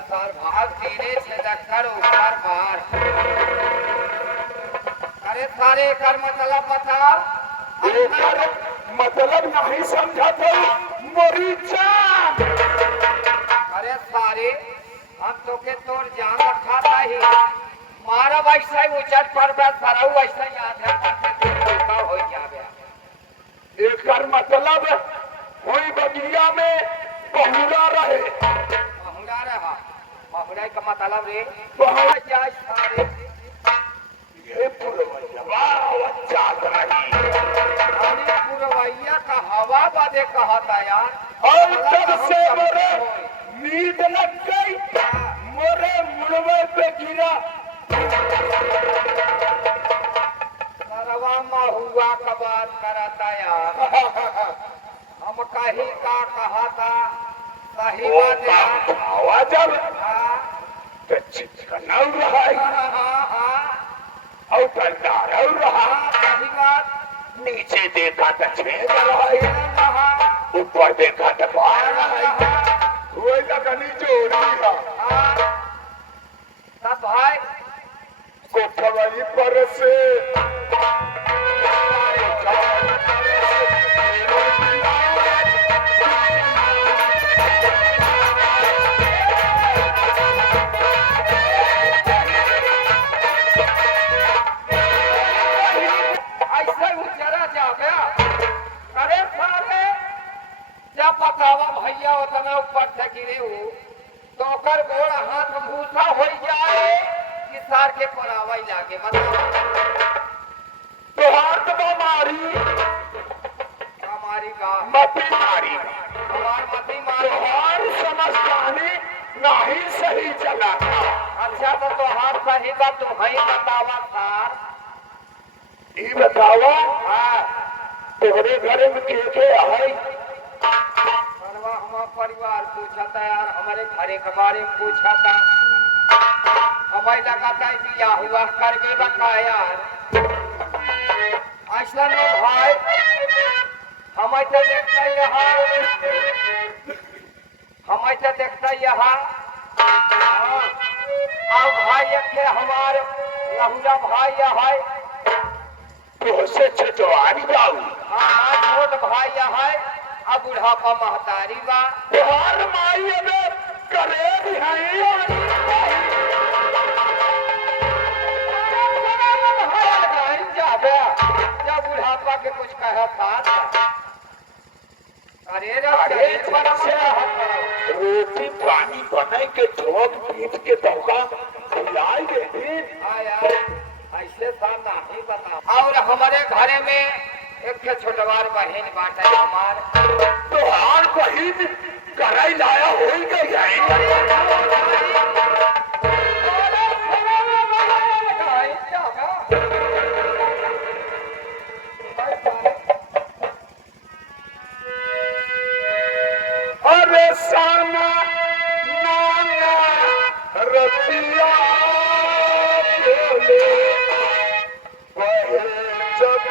पसार भाग धीरे से दक्कड़ ऊपर मार। अरे सारे कर मतलब बताओ। मतलब नहीं समझा तो मरीचा। अरे सारे हम तो के तोर जान रखा था ही मारा वैसा ही उचट पर सराऊ वैसा याद है हो गया। एक मतलब कोई बगिया में बहुरा रहे। बहुरा रहा बहुरा का मतलब रे सारे ये पुरवैया पुरवैया का हवा बदे कहता यार। और तब से मोरे नींद लग गई मोरे मुड़वे पे गिरा। सरवा महुआ का बात करता यार। हम कहीं का कहा था सही बात यार। जब चिकन रहा और ठंडार रहा सही बात। नीचे देखा तो छेद रहा ऊपर देखा तो बाहर रहा हुए लगनी जोड़ी तब भाई कोठवई पर से भैया उतना ऊपर से गिरे हो तो ओकर गोड़ हाथ भूसा हो जाए कि सार के कोरावाई लागे तो हाथ मारी हमारी का मती मारी हमार मती मारी तोहार समझदारी नहीं सही चला था। अच्छा तो तोहार सही बात तुम ही बतावा सार। ये बतावा हाँ तोहरे घरे में के है हमारा परिवार पूछा था यार हमारे घरे के बारे में पूछा था। हमें लगा था बिया हुआ करके बता यार ऐसा न भाई हमें तो देखता यहाँ हमें तो देखता यहाँ अब भाई एक हमारे लहुरा भाई है तो से छटवारी जाऊ। हाँ छोट भाई है अब बुढ़ापा महतारी बा तोहार माई अबे करे भी है जब बुढ़ापा के कुछ कहा था अरे रोटी पानी बनाए के ठोक पीट के धोखा खिलाई गए ऐसे था नहीं बता। और हमारे घरे में एक छोटवार बहन बाटे हमार तोहार बहन कराई लाया हो गई अरे साना नाना रतिया बोले बहे जब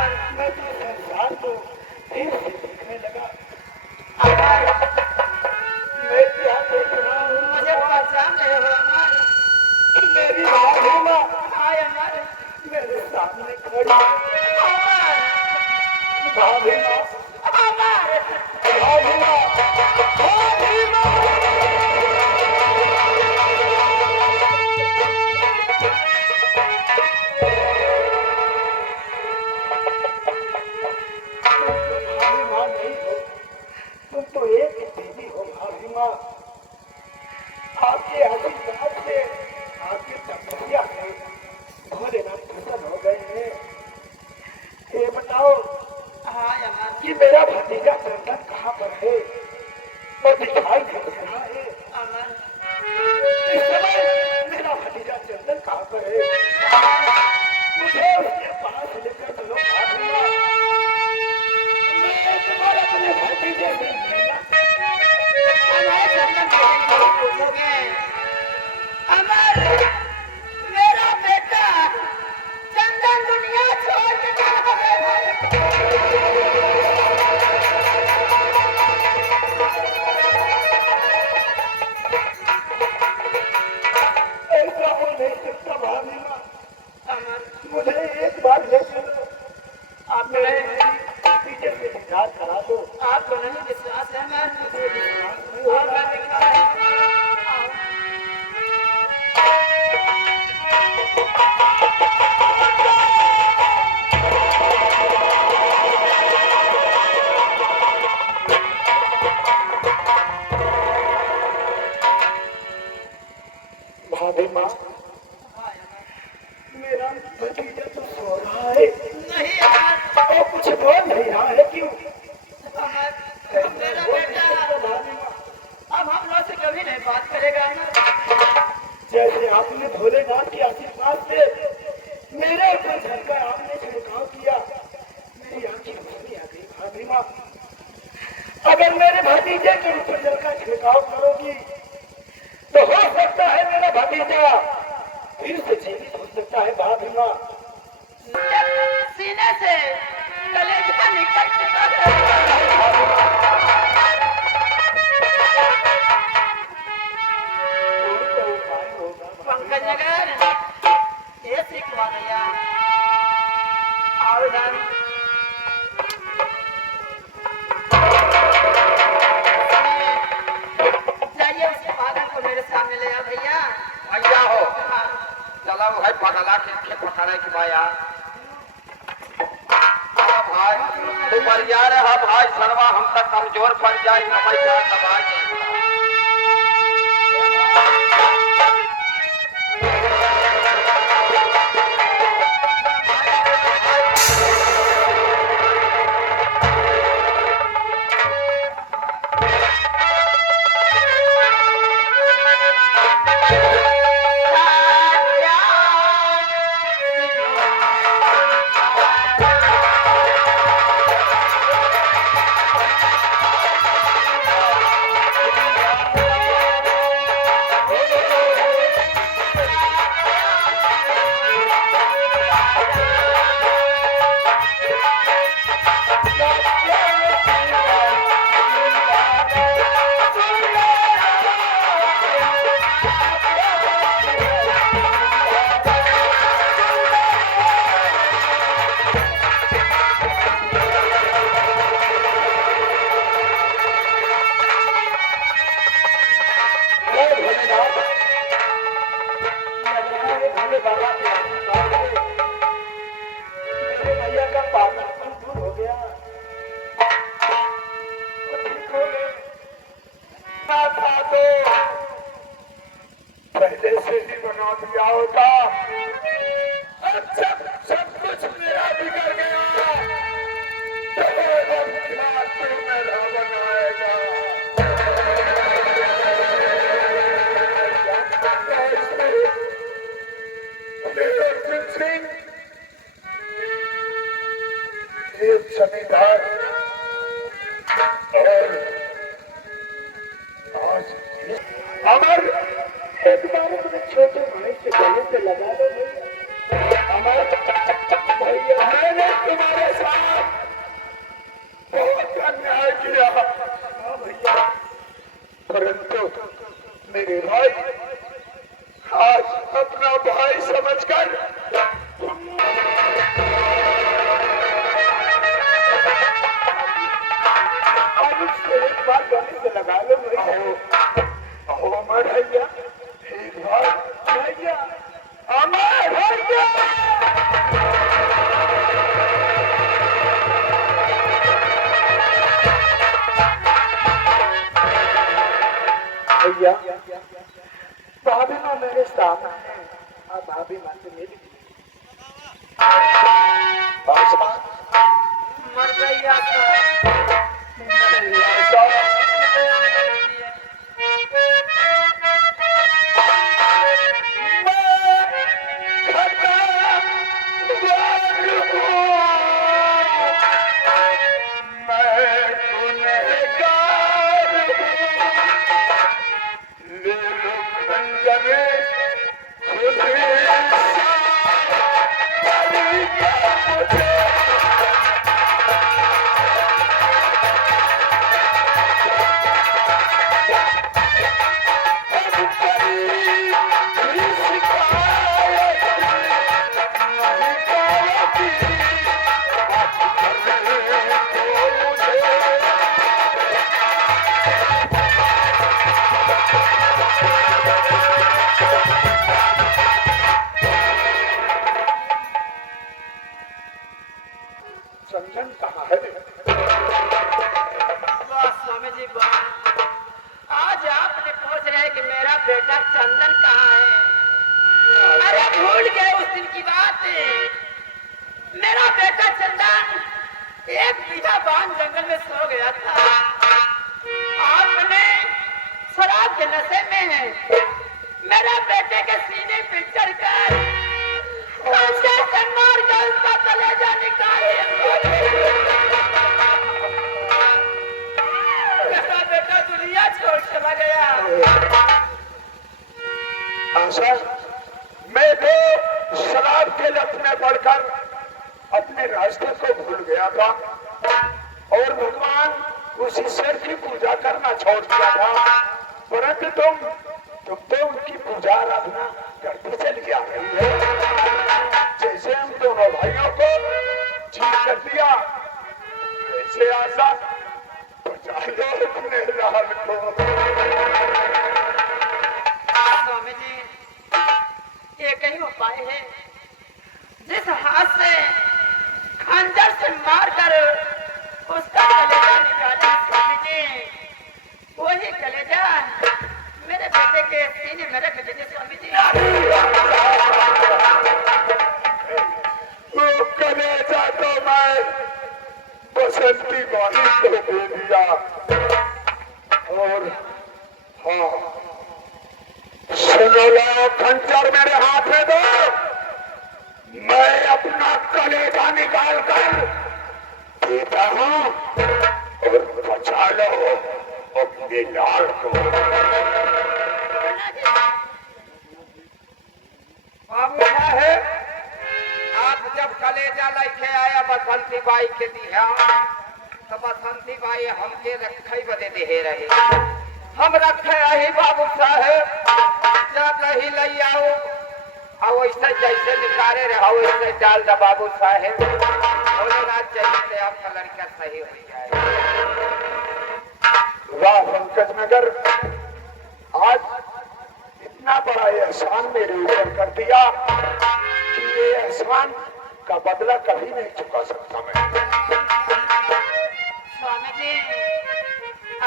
अमर मैं तो संसार को फिर से देखने लगा। अमर मैं क्या देख रहा हूँ? मुझे पहचान रहे हो अमर? मेरी भाभीमा हाय अमर मेरे सामने खड़ी है। अमर भाभीमा, अमर भाभीमा, भाभीमा। भाभीमा नहीं हो, तुम तो एक दीदी हो भाभीमा। आपके आशीर्वाद से, आपकी तपस्या से भोलेनाथ प्रसन्न हो गए हैं। ये बताओ हाय अमर कि मेरा भतीजा चंदन कहाँ पर है? वो दिखाई नहीं दे रहा है। अमर इस समय मेरा भतीजा चंदन कहाँ पर है? मुझे उसके पास लेकर चलो भाभीमा। मैं एक बार अपने भतीजे से मिलना। हमारे चंदन बेटे को पूछोगे अमर मेरा बेटा चंदन दुनिया छोड़ के चला गया ऐसा हो नहीं सकता भाभीमा। अमर मुझे एक बार ले चलो। आप मेरे भतीजे से निजात करा दो। आपको नहीं विश्वास है अमर मुझे विश्वास नहीं और होगा। मैं दिखा रहा हूं। भाभीमा, हाय अमर मेरा भतीजा तो सो रहा है। नहीं अमर वो कुछ बोल नहीं रहा है, क्यों? अमर मेरा बेटा भाभीमा, अब हम लोग से कभी नहीं बात करेगा अमर जैसे आपने भोलेनाथ के आशीर्वाद से मेरे ऊपर झलकर आपने छिड़काव किया, मेरी आंखें भरी आ गई भाभीमा। अगर मेरे भतीजे के ऊपर जल का छिड़काव करोगी तो हो सकता है मेरा भतीजा फिर से जीवित हो सकता है भाभीमा। सीने से कलेजा निकल चुका है कोई तो उपाय होगा पंकज भाभीमा। नगर ये सिखवा दिया आवेदन जाइए उसके पागल को मेरे सामने ले आ भैया भैया हो हाँ, चलो भाई पगला के पकड़े की भाई भाई तू मर जा रहे हो भाई सरवा हम तक कमजोर पड़ जाए भाई क्या दबाई पहले से ही बना दिया होगा। अच्छा सब कुछ मेरा बिगड़ गया तो अब क्या तू मेरा बनाएगा? अर्जुन सिंह एक जमींदार और आज अमर एक बार अपने छोटे भाई से गले पे लगा लो भैया। अमर भैया मैंने तुम्हारे मेरे भाई आज अपना भाई समझकर आज उससे एक बार गले से लगा लो भैया। अहो अमर भैया, एक बार भैया, अमर भैया। भैया भाभी माँ मेरे सामने है, आप भाभी माँ से मिल मर गई आशा। चंदन कहाँ है? वाह स्वामी जी वाह, आज आपने पूछ रहे कि मेरा बेटा चंदन कहाँ है। अरे भूल गए उस दिन की बात। मेरा बेटा चंदन एक बीघा बांध जंगल में सो गया था। आपने शराब के नशे में मेरा बेटे के सीने पे चढ़कर मार कर उसका कलेजा निकाल मेरा बेटा दुनिया छोड़ चला गया। आशा, मैं तो शराब के लत में पड़कर अपने रास्ते को भूल गया था और भगवान उस ईश्वर की पूजा करना छोड़ दिया था, परंतु तुम तो उनकी पूजा आराधना करती चली आ रही है। जैसे हम दोनों भाइयों को ठीक कर दिया, वैसे आशा बचा लो अपने लाल को। स्वामी जी एक ही उपाय है, जिस हाथ से खंजर से मारकर उसका कलेजा निकाला स्वामी जी, वही कलेजा मेरे बेटे के सीने में रख दीजिए स्वामी जी। वो कलेजा तो मैं बसंती बाई को दे दिया और हाँ सुनो लो, खंजर मेरे हाथ में दो, मैं अपना कलेजा निकाल कर देता हूँ और बचा लो अपने लाल को। बाबू साहेब, आप जब कलेजा लेके आया बसंती बाई के दिया तो बसंती बाई हमके रखे बदे दे रहे, हम रखे रही बाबू साहेब, जब रही ले आओ और वैसे जैसे निकाले रहो वैसे डाल दो बाबू साहेब, बोलेगा जैसे आपका लड़का सही हो जाए। वाह पंकज नगर, आज इतना बड़ा एहसान मेरे ऊपर कर दिया कि ये एहसान का बदला कभी नहीं चुका सकता मैं। स्वामी जी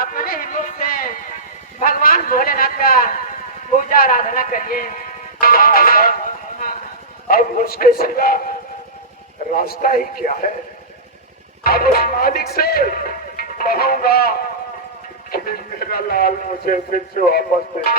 अपने ही मुख से भगवान भोलेनाथ का पूजा आराधना करिए। अब उसके सिवा रास्ता ही क्या है? अब उस मालिक से कहूंगा कि मेरा लाल मुझे फिर से वापस दे दे।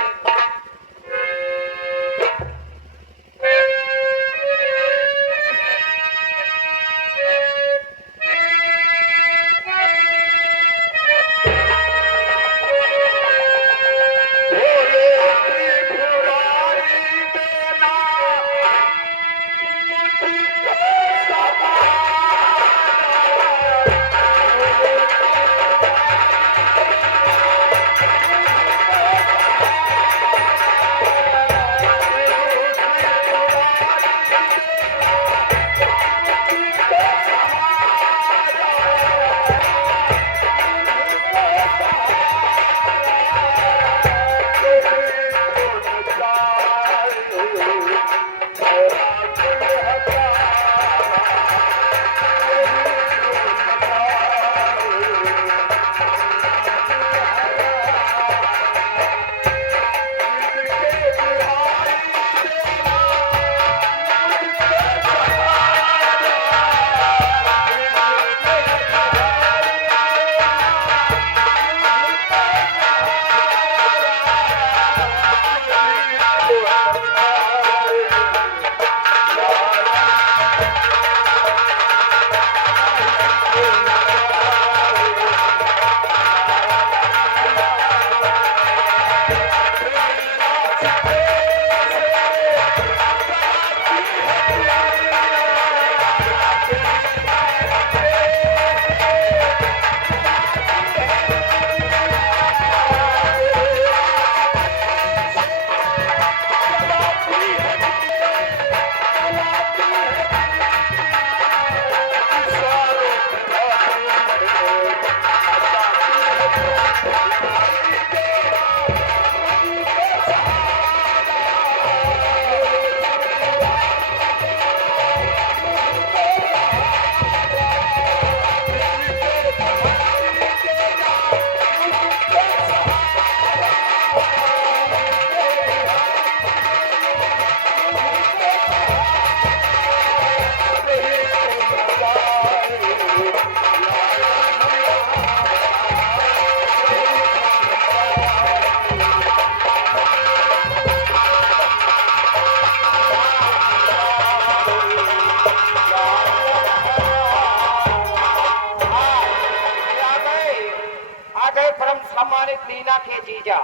सम्मानित लीला के जीजा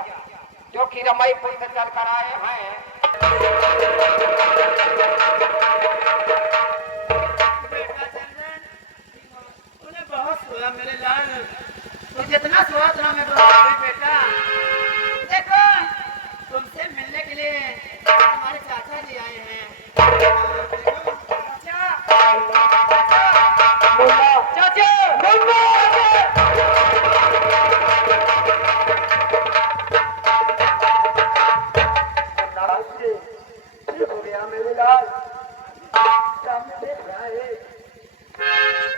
जो कि रमईपुर से चल कर आए हैं। तूने बहुत सोया मेरे लाल, तू जितना सोया उतना मैं बहुत बेटा। देखो तुमसे मिलने के लिए हमारे चाचा जी आए हैं।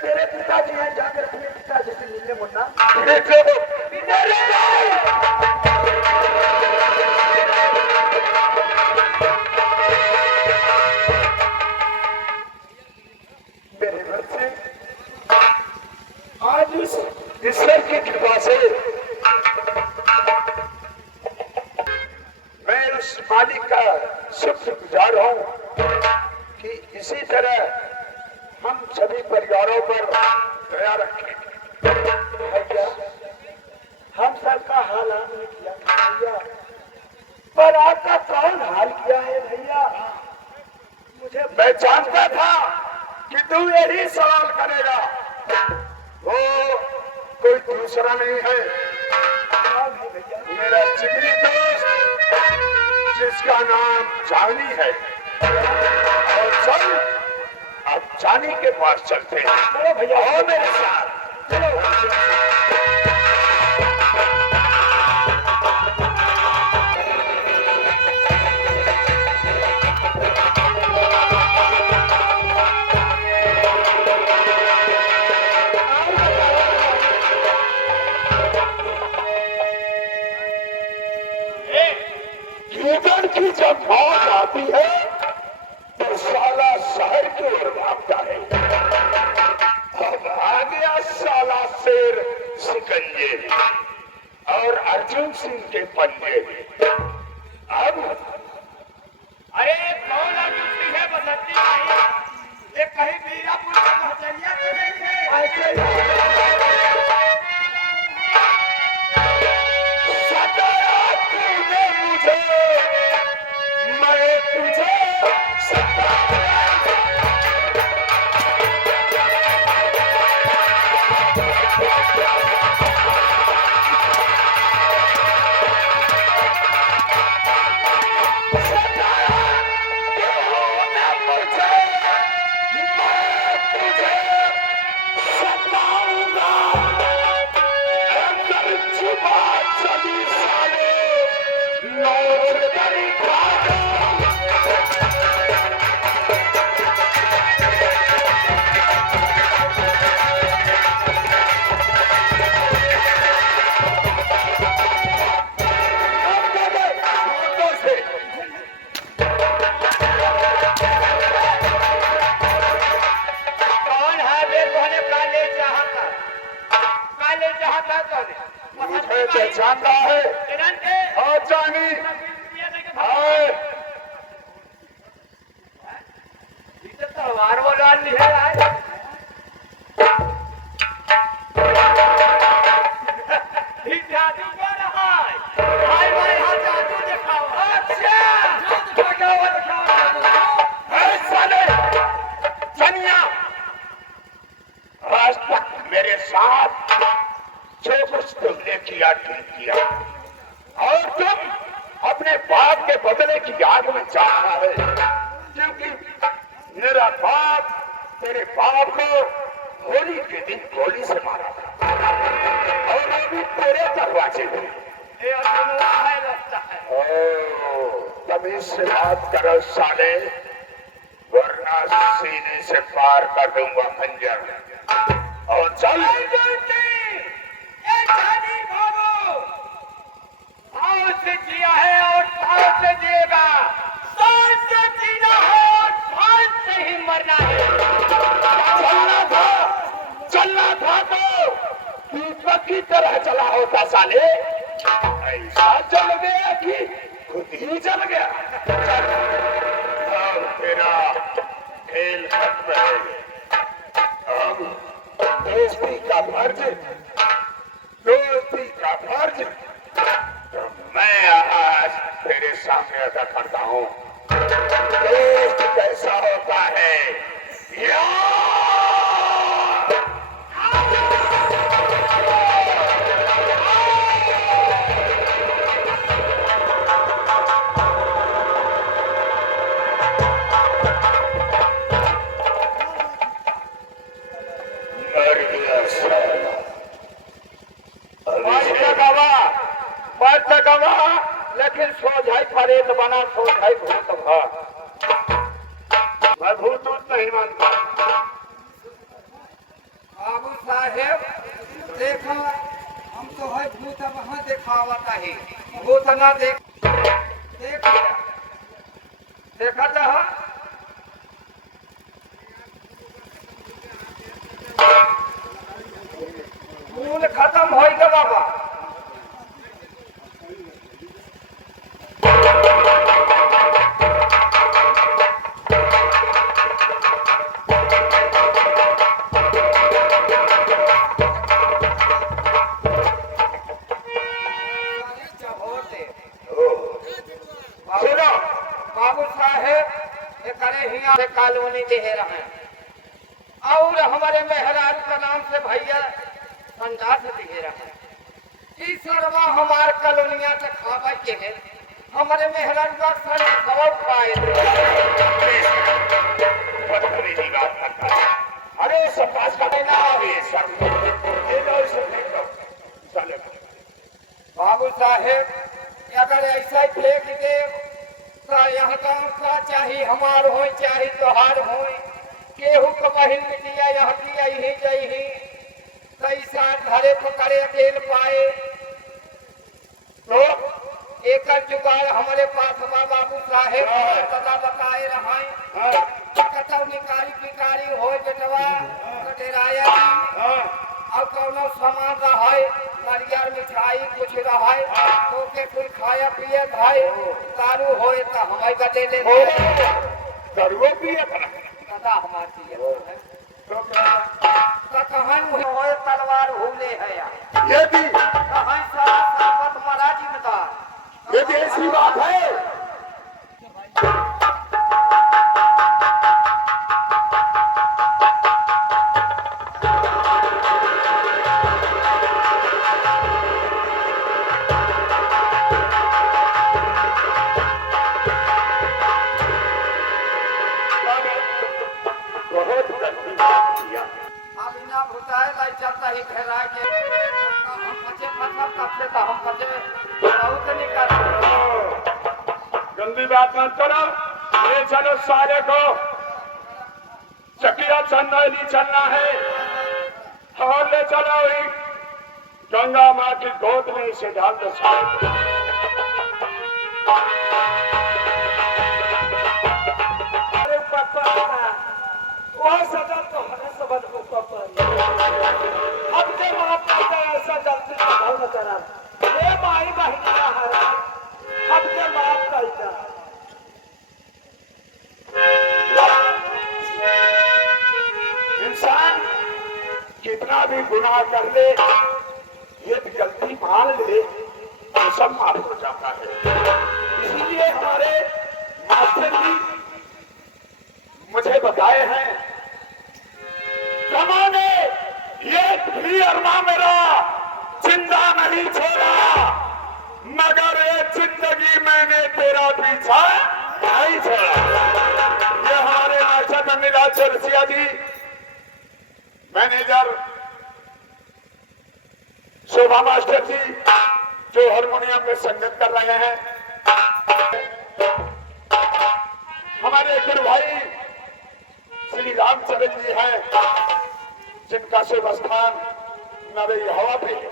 तेरे पिताजी हैं, जाकर अपने पिताजी से मिलने मुन्ना। मेरे बच्चे आज उस ईश्वर की कृपा से मैं उस मालिक का शुक्रगुजार हूँ कि इसी तरह हम सभी परिवारों पर दया रखें। भैया हम सबका हाल आपने किया था भैया, पर आपका कौन हाल किया है भैया? मुझे मैं जानता था कि तू यही सवाल करेगा। वो कोई दूसरा नहीं है, मेरा जिगरी दोस्त जिसका नाम जानी है। और चल अब जानी के पास चलते हैं। चलो भैया, आओ मेरे साथ। चलो। कीर्तन की जब बात आती है तो साला शहर की ओर भागता है। अब आ गया साला शेर सिकंजे और अर्जुन सिंह के पंजे। अब अरे कौन अर्जुन सिंह है बसंती भाई? ये कहीं मीरापुर का महचरिया तो नहीं है? सताया तूने मुझे, मैं तुझे सताया। सताया तूने मुझे, मैं तलवार वो डाल ली है आज। ये जादू कर रहा है। भाई भाई हाँ जादू दिखाओ। अच्छा साले सनिया, आज तक मेरे साथ जो कुछ तुमने किया ठीक किया, और तुम अपने बाप के बदले की याद में जा रहा है, क्योंकि मेरा बाप तेरे बाप को होली के दिन गोली से मारा था और अभी तेरे दरवाजे में। ये असल है लगता है। तभी से बात करो साले, वरना सीने से पार कर दूंगा खंजर। और चल भाव से जिया है और भाव से जिएगा। सांस से जीना है और सांस से ही मरना है। चलना था तो दीपक की तरह चला होता साले, ऐसा जल गया कि खुद ही जल गया। अब तेरा खेल खत्म है। अब दोस्ती का फर्ज तो मैं आज तेरे सामने अदा करता हूँ। दोस्त कैसा होता है यार। लेकिन सोझाई फरेद बना, सोझाई भूत भा। मैं भूत नहीं मानता। बाबू साहेब देखो, हम तो है भूत वहाँ दिखावत है, भूत ना देख देखा चाह मूल खत्म हो गया बाबा। बाबू साहेब एक कॉलोनी दे रहे हैं और हमारे मेहरान का नाम से भैया संडास दे रहे हैं। इस सरवा हमार कॉलोनिया से खावा के है, हमारे मेहरान का सन खबर पाए। बदतमीजी बात करता है। अरे सब पास का ना आवे सब ये लो इसे फेंक दो साले। बाबू साहेब अगर ऐसा ही फेंक दे तो यहाँ का चाहे हमार हो चाहे तोहार हो, केहू का बहिन बिटिया यहाँ की यही जही कैसा घरे पकड़े तेल पाए तो एक जुगाड़ हमारे पास बाबू साहेब पता बताए रहा कतौ निकारी हो बेटवा कटेराया और कौनो सामान रहा नारियल मिठाई कुछ रहा तो के कुछ खाया पिए भाई, दारू हो तो हमारे का दे दारू पिए कदा हमारे तो कहाँ हो तलवार भूले है ये भी कहाँ सारा मरा जिम्मेदार ये भी ऐसी बात है। चलता ही ठहरा के हम बचे फसल तब से तो हम बचे बहुत नहीं कर गंदी बात मत करो। ये चलो सारे को चकिया चंदौली चलना है और ले चलो ही गंगा माँ की गोद में इसे डाल दो सारे। अरे पापा वह सजा तो हमें सबन को पापा अब के माफ करते ऐसा जल्दी भाव न करा ये माई बहनिया हरा अब के माफ करता कितना भी गुनाह कर ले, एक गलती मान ले तो सब माफ हो जाता है। इसीलिए हमारे मास्टर जी मुझे बताए हैं, कमा ने एक भी अरमा मेरा जिंदा नहीं छोड़ा, मगर एक जिंदगी मैंने तेरा पीछा नहीं छोड़ा। ये हमारे मास्टर मंदिरा चौरसिया जी, मैनेजर शोभा मास्टर जी जो हारमोनियम में संगत कर रहे हैं, हमारे गुरु भाई श्री रामचंद्र जी हैं जिनका शुभ स्थान नरई हवा पे है,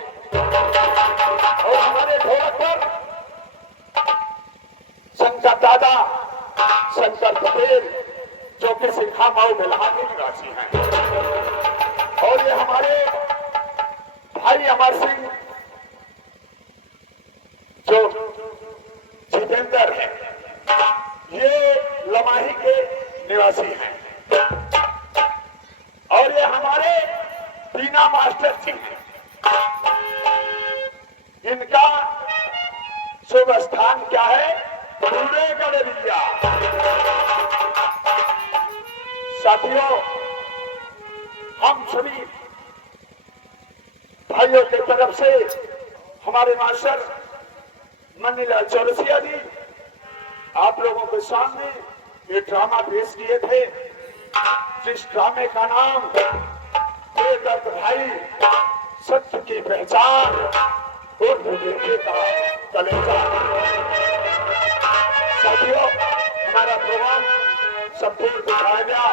और हमारे ढोलक पर शंकर दादा शंकर पटेल जो कि सिखा माऊ बेलहा के निवासी हैं, और ये हमारे भाई अमर सिंह जो जितेंद्र है, ये लमाही के निवासी हैं, और ये हमारे बीना मास्टर जी हैं। इनका शुभ स्थान क्या है? पूरे गड़रिया। साथियों, हम सभी भाइयों की तरफ से हमारे मास्टर मंदिरा चौरसिया जी आप लोगों के सामने एक ड्रामा पेश किए थे, जिस ड्रामे का नाम बेदर्द भाई सत्य की पहचान और बेटे का कलेजा। साथियों, हमारा प्रोग्राम संपूर्ण दिखाया गया।